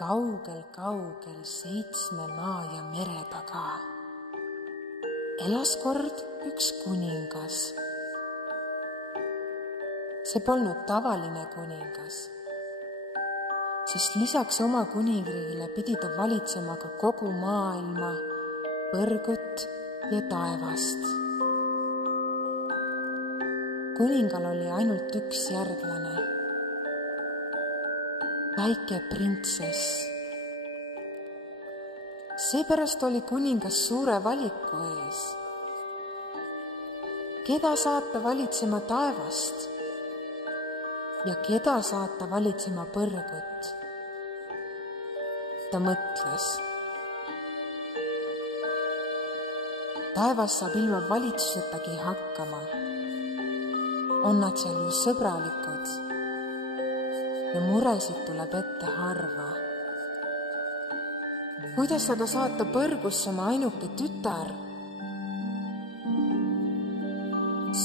kaugel 7 maa ja mere taga elas kord üks kuningas. See polnud tavaline kuningas, sest lisaks oma kuningriigile pidi ta valitsema ka kogu maailma, põrgut ja taevast. Kuningal oli ainult üks järglane, väike printsess. Seepärast oli kuningas suure valiku ees. Keda saata valitsema taevast ja keda saata valitsema põrgut? Ta mõtles. Taevas saab ilma valitsusetagi hakkama. On nad seal ju sõbralikud ja muresid tuleb ette harva. Kuidas aga saata põrgusse oma ainuke tütar?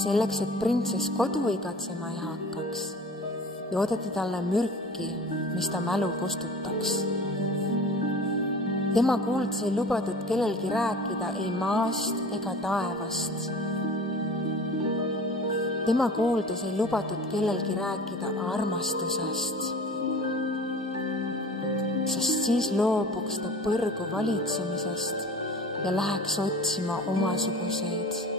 Selleks, et printsess kodu igatsema ei hakkaks, joodeti talle mürki, mis ta mälu kustutaks. Tema kuuldes ei lubatud kellelgi rääkida ei maast ega taevast. Tema kuuldes ei lubatud kellelgi rääkida armastusest, sest siis loobuks ta põrgu valitsemisest ja läheks otsima omasuguseid.